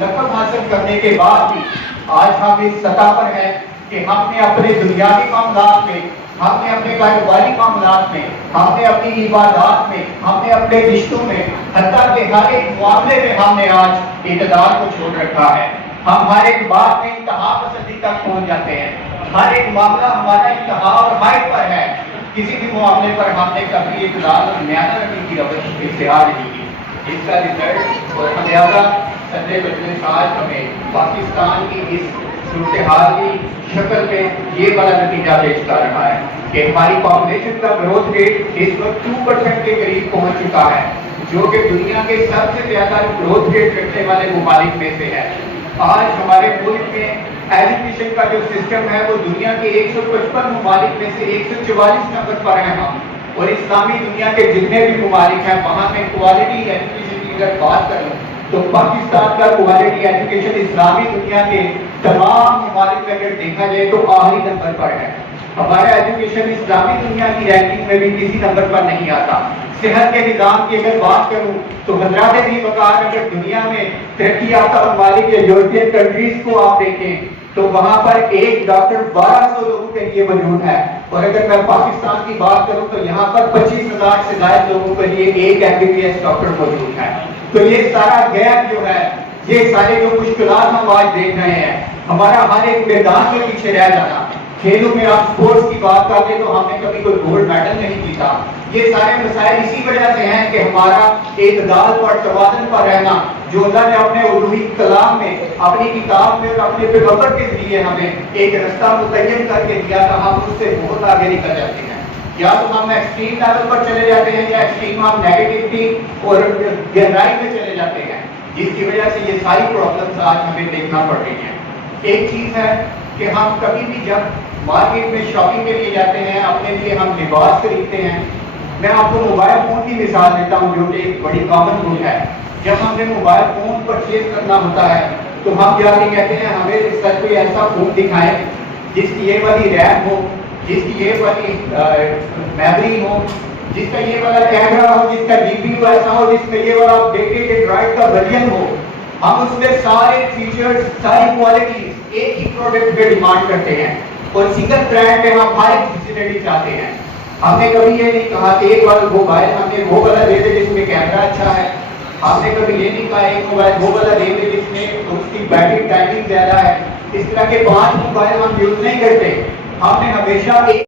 लक़ब हासिल करने के बाद भी आज हम इस सतह पर हैं कि हमने अपने दुनियावी मामलात में, हमने अपने कारोबारी मामलात में, हमने अपनी इबादत में, हमने अपने रिश्तों में, हत्ता के हर एक मामले में हमने आज इक़्तिदार को छोड़ रखा है। हम हर एक बात में इंतहा पसंदी तक पहुंच जाते हैं। हर एक मामला हमारा इंतहा और हाइट पर है। किसी भी मामले पर हमने कभी इक़्तिदार और न्याय रखने की रवश इख्तियार नहीं की। इसका रिजल्ट और लिहाजा सदर मजलिस आज हमें पाकिस्तान की इस सूरत हाल की शक्ल में ये वाला नतीजा पेश कर रहा है कि हमारी पॉपुलेशन का ग्रोथ रेट इस वक्त 2% के करीब पहुंच चुका है, जो कि दुनिया के सबसे ज्यादा ग्रोथ रेट रखने वाले ममालिक में से है। आज हमारे मुल्क में एजुकेशन का जो सिस्टम है वो दुनिया के 155 ममालिक में से 144 नंबर पर हैं हम, और इस्लामी दुनिया के जितने भी ममालिक हैं वहाँ में क्वालिटी एजुकेशन की अगर बात करूँ तो पाकिस्तान का क्वालिटी एजुकेशन इस्लामी दुनिया के तमाम ममालिक में अगर देखा जाए तो आखिरी नंबर पर है। हमारा एजुकेशन इस्लामी दुनिया की रैंकिंग में भी किसी नंबर पर नहीं आता। सेहत के निज़ाम की अगर बात करूं तो हज़रात भी वकार अगर दुनिया में तरक्की याफ्ता ममालिक या यूरोपियन कंट्रीज को आप देखें तो वहां पर एक डॉक्टर 1200 लोगों के लिए मौजूद है, और अगर मैं पाकिस्तान की बात करूं तो यहाँ पर 25,000 से ज्यादा लोगों के लिए एक MBBS डॉक्टर मौजूद है। तो ये सारा गैप जो है, ये सारे जो मुश्किलात हम आज देख रहे हैं, हमारा हर एक मैदान में पीछे रह जाना। खेलों में आप स्पोर्ट्स की बात कर ले तो हमने कभी कोई गोल्ड मेडल नहीं जीता। ये सारे मसाइल इसी वजह से हैं कि हमारा इत्दाल पर तवाज़ुन पर रहना, जो अल्लाह ने अपने उलूही कलाम में, अपनी किताब में और अपने पैगंबर के जरिए हमें एक रास्ता मुतय्यन करके दिया था, हम उससे बहुत आगे निकल जाते हैं। या तो हम एक्सट्रीम लेवल पर चले जाते हैं या एक्सट्रीम हम नेगेटिविटी और गहराई में चले जाते हैं, जिसकी वजह से ये सारी प्रॉब्लम्स आज हमें देखना पड़ रही हैं। एक चीज़ है कि हम कभी भी जब मार्केट में शॉपिंग के लिए जाते हैं, अपने लिए हम लिबास खरीदते हैं। मैं आपको मोबाइल फ़ोन की मिसाल देता हूँ जो कि एक बड़ी कॉमन रूल है। जब हमें मोबाइल फ़ोन परचेज करना होता है तो हम जाके कहते हैं हमें सर कोई ऐसा फ़ोन दिखाएं जिसकी ये वाली रैम हो, जिसकी ये वाली मेमोरी हो, जिसका ये वाला कैमरा हो, जिसका GPU ऐसा हो, जिसका ये वाला अपडेटेड एंड्रॉइड का वर्जन हो। हम उसमें सारे फीचर्स, सारी क्वालिटीज एक ही प्रोडक्ट पे डिमांड करते हैं, और सिंगल ब्रांड पे हम हर एक फैसिलिटी चाहते हैं। हमने कभी ये नहीं कहा कि एक वाला मोबाइल हमने वो वाला ले ले जिसमें कैमरा अच्छा है। हमने कभी ये नहीं कहा एक मोबाइल वो वाला ले ले जिसमें उसकी बैटरी टाइमिंग ज्यादा है। इस तरह के 5 मोबाइल हम यूज नहीं करते। हमने हमेशा एक